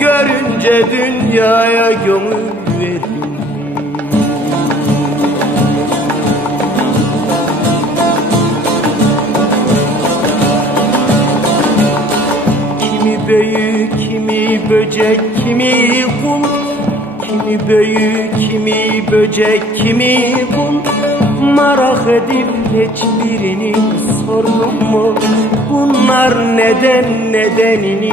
Görünce dünyaya gönül verdin mi? Kimi büyük, kimi böcek, kimi kul Kimi büyük, kimi böcek, kimi kul Merak edip hiçbirini sordum mu? Bunlar neden nedenini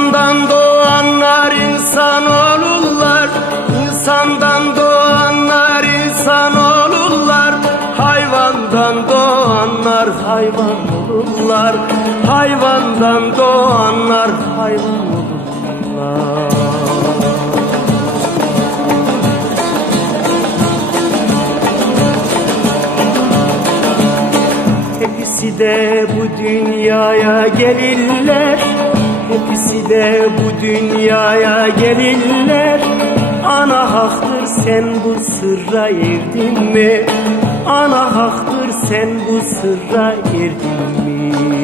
İnsandan doğanlar insan olurlar. İnsandan doğanlar insan olurlar. Hayvandan doğanlar hayvan olurlar. Hayvandan doğanlar hayvan olurlar. Hepsi de bu dünyaya gelirler Hepsi de bu dünyaya gelirler Ana haktır sen bu sırra erdin mi? Ana haktır sen bu sırra erdin mi?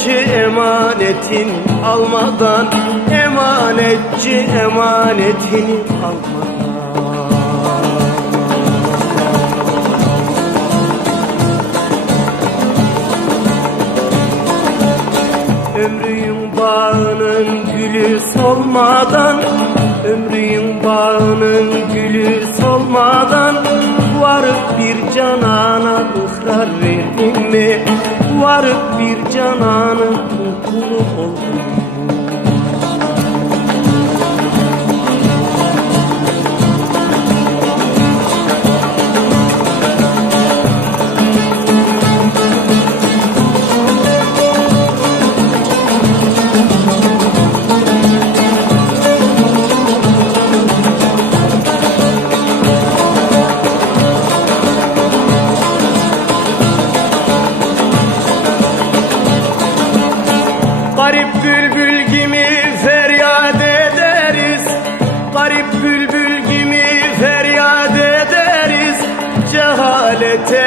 Emanetçi emanetin almadan Emanetçi emanetini almadan. Ömrün bağının gülü solmadan Ömrün bağının gülü solmadan Varıp bir canana ıhrar verdin mi? Varıp bir cananın kulu oldun mu?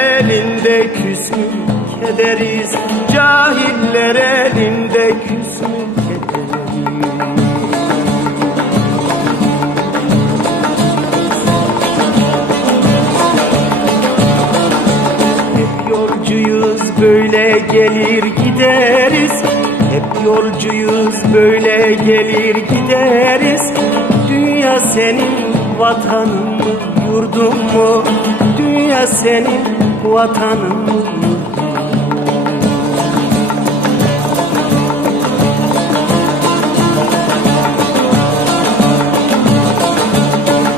Elinde küsmük ederiz Cahiller elinde küsmük ederiz Hep yolcuyuz böyle gelir gideriz. Hep yolcuyuz böyle gelir gideriz. Dünya senin vatanın mı yurdun mu? Dünya senin vatanın mı?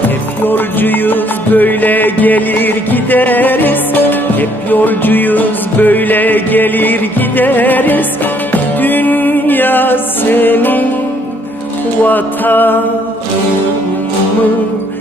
Hep yolcuyuz böyle gelir gideriz. Hep yolcuyuz böyle gelir gideriz. Dünya senin vatanın summer